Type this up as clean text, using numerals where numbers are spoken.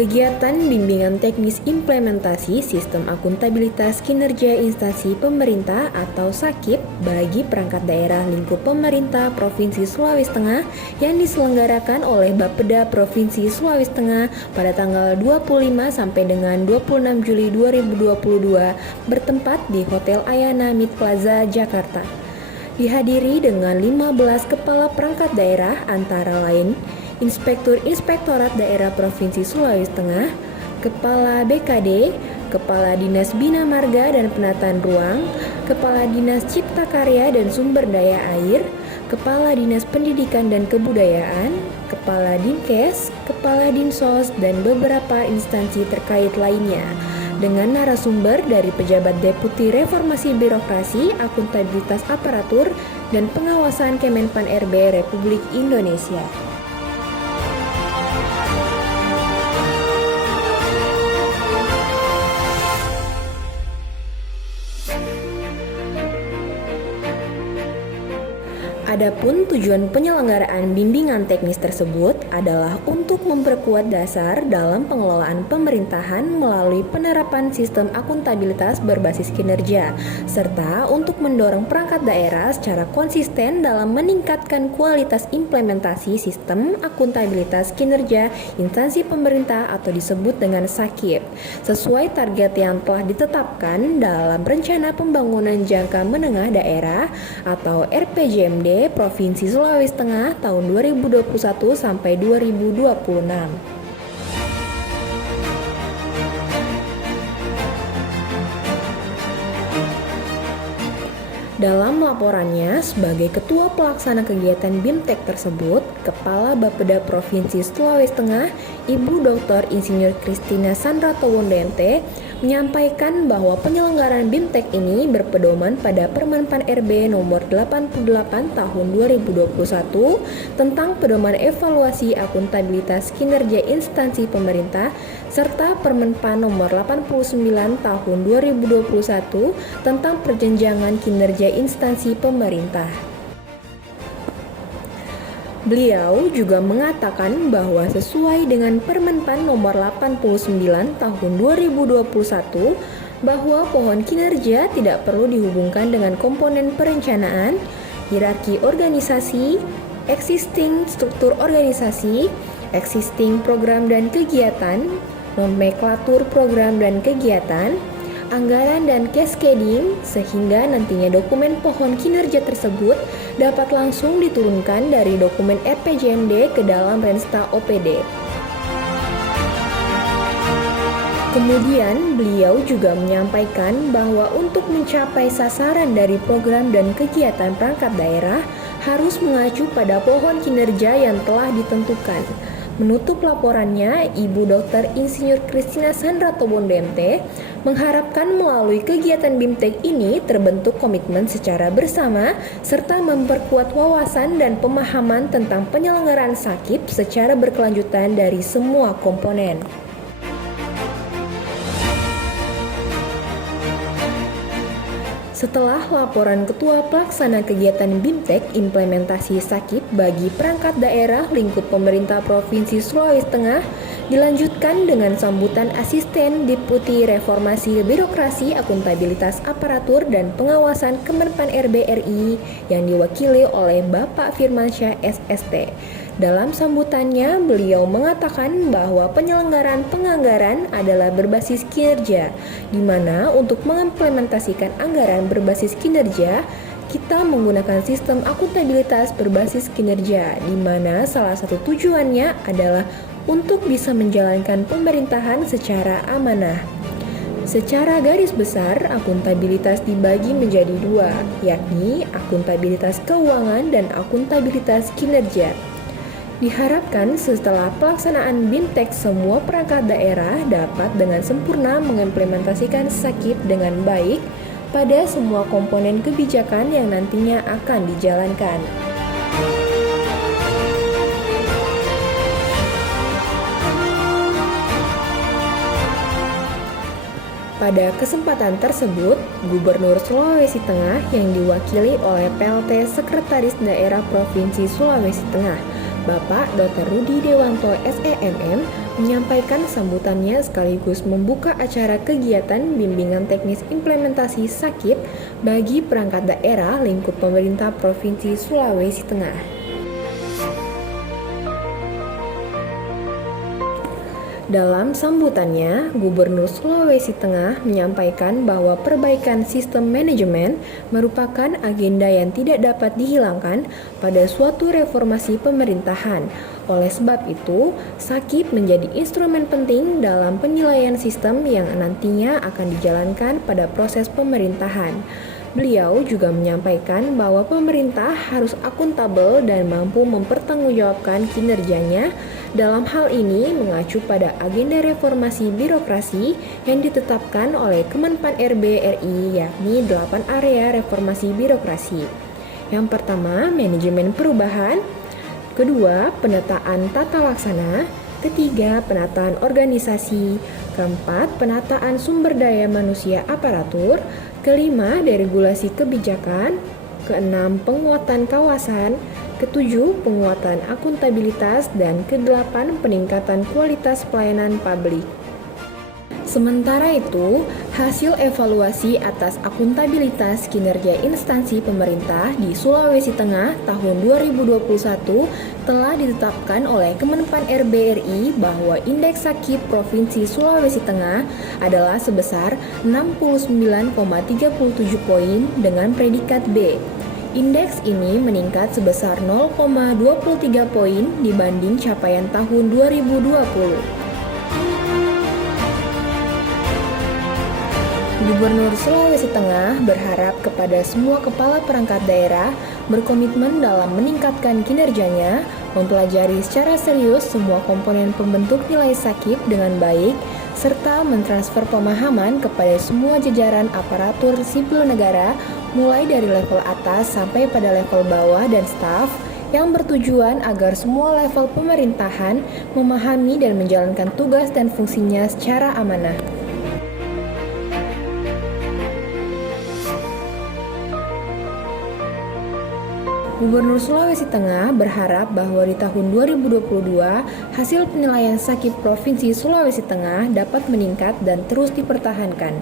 Kegiatan bimbingan teknis implementasi sistem akuntabilitas kinerja instansi pemerintah atau SAKIP bagi perangkat daerah lingkup pemerintah Provinsi Sulawesi Tengah yang diselenggarakan oleh Bapeda Provinsi Sulawesi Tengah pada tanggal 25 sampai dengan 26 Juli 2022 bertempat di Hotel Ayana Mid Plaza, Jakarta. Dihadiri dengan 15 kepala perangkat daerah antara lain Inspektur Inspektorat Daerah Provinsi Sulawesi Tengah, Kepala BKD, Kepala Dinas Bina Marga dan Penataan Ruang, Kepala Dinas Cipta Karya dan Sumber Daya Air, Kepala Dinas Pendidikan dan Kebudayaan, Kepala Dinkes, Kepala Dinsos, dan beberapa instansi terkait lainnya, dengan narasumber dari pejabat Deputi Reformasi Birokrasi, Akuntabilitas Aparatur, dan Pengawasan Kemenpan RB Republik Indonesia. Adapun tujuan penyelenggaraan bimbingan teknis tersebut adalah untuk memperkuat dasar dalam pengelolaan pemerintahan melalui penerapan sistem akuntabilitas berbasis kinerja, serta untuk mendorong perangkat daerah secara konsisten dalam meningkatkan kualitas implementasi sistem akuntabilitas kinerja instansi pemerintah atau disebut dengan SAKIP, sesuai target yang telah ditetapkan dalam Rencana Pembangunan Jangka Menengah Daerah atau RPJMD Provinsi Sulawesi Tengah tahun 2021 sampai 2026. Dalam laporannya, sebagai Ketua Pelaksana Kegiatan BIMTEK tersebut, Kepala Bapeda Provinsi Sulawesi Tengah, Ibu Dr. Insinyur Christina Sandra Towondente, menyampaikan bahwa penyelenggaraan BIMTEK ini berpedoman pada Permenpan RB nomor 88 tahun 2021 tentang pedoman evaluasi akuntabilitas kinerja instansi pemerintah serta Permenpan nomor 89 tahun 2021 tentang perjenjangan kinerja instansi pemerintah. Beliau juga mengatakan bahwa sesuai dengan Permenpan nomor 89 tahun 2021 bahwa pohon kinerja tidak perlu dihubungkan dengan komponen perencanaan, hierarki organisasi, existing struktur organisasi, existing program dan kegiatan, nomenklatur program dan kegiatan, anggaran dan cascading, sehingga nantinya dokumen pohon kinerja tersebut dapat langsung diturunkan dari dokumen RPJMD ke dalam Rensta OPD. Kemudian beliau juga menyampaikan bahwa untuk mencapai sasaran dari program dan kegiatan perangkat daerah harus mengacu pada pohon kinerja yang telah ditentukan. Menutup laporannya, Ibu Dr. Insinyur Christina Sandra Towondente mengharapkan melalui kegiatan BIMTEK ini terbentuk komitmen secara bersama serta memperkuat wawasan dan pemahaman tentang penyelenggaraan SAKIP secara berkelanjutan dari semua komponen. Setelah laporan Ketua Pelaksana Kegiatan BIMTEK implementasi SAKIP bagi perangkat daerah lingkup pemerintah Provinsi Sulawesi Tengah, dilanjutkan dengan sambutan Asisten Deputi Reformasi Birokrasi Akuntabilitas Aparatur dan Pengawasan Kemenpan RB RI yang diwakili oleh Bapak Firmansyah SST. Dalam sambutannya, beliau mengatakan bahwa penyelenggaraan penganggaran adalah berbasis kinerja, di mana untuk mengimplementasikan anggaran berbasis kinerja, kita menggunakan sistem akuntabilitas berbasis kinerja, di mana salah satu tujuannya adalah untuk bisa menjalankan pemerintahan secara amanah. Secara garis besar, akuntabilitas dibagi menjadi dua, yakni akuntabilitas keuangan dan akuntabilitas kinerja. Diharapkan setelah pelaksanaan BIMTEK semua perangkat daerah dapat dengan sempurna mengimplementasikan SAKIP dengan baik pada semua komponen kebijakan yang nantinya akan dijalankan. Pada kesempatan tersebut, Gubernur Sulawesi Tengah yang diwakili oleh PLT Sekretaris Daerah Provinsi Sulawesi Tengah, Bapak Dr. Rudi Dewanto SEMM, menyampaikan sambutannya sekaligus membuka acara kegiatan bimbingan teknis implementasi SAKIP bagi perangkat daerah lingkup pemerintah Provinsi Sulawesi Tengah. Dalam sambutannya, Gubernur Sulawesi Tengah menyampaikan bahwa perbaikan sistem manajemen merupakan agenda yang tidak dapat dihilangkan pada suatu reformasi pemerintahan. Oleh sebab itu, SAKIP menjadi instrumen penting dalam penilaian sistem yang nantinya akan dijalankan pada proses pemerintahan. Beliau juga menyampaikan bahwa pemerintah harus akuntabel dan mampu mempertanggungjawabkan kinerjanya. Dalam hal ini mengacu pada agenda reformasi birokrasi yang ditetapkan oleh Kemenpan RB RI, yakni 8 area reformasi birokrasi. Yang pertama, manajemen perubahan. Kedua, penataan tata laksana. Ketiga, penataan organisasi. Keempat, penataan sumber daya manusia aparatur. Kelima, deregulasi kebijakan. Keenam, penguatan kawasan. Ketujuh, penguatan akuntabilitas. Dan kedelapan, peningkatan kualitas pelayanan publik. Sementara itu, hasil evaluasi atas akuntabilitas kinerja instansi pemerintah di Sulawesi Tengah tahun 2021 telah ditetapkan oleh Kemenpan RB RI bahwa indeks SAKIP Provinsi Sulawesi Tengah adalah sebesar 69,37 poin dengan predikat B. Indeks ini meningkat sebesar 0,23 poin dibanding capaian tahun 2020. Gubernur Sulawesi Tengah berharap kepada semua kepala perangkat daerah berkomitmen dalam meningkatkan kinerjanya, mempelajari secara serius semua komponen pembentuk nilai SAKIP dengan baik, serta mentransfer pemahaman kepada semua jajaran aparatur sipil negara, mulai dari level atas sampai pada level bawah dan staf, yang bertujuan agar semua level pemerintahan memahami dan menjalankan tugas dan fungsinya secara amanah. Gubernur Sulawesi Tengah berharap bahwa di tahun 2022, hasil penilaian SAKIP Provinsi Sulawesi Tengah dapat meningkat dan terus dipertahankan.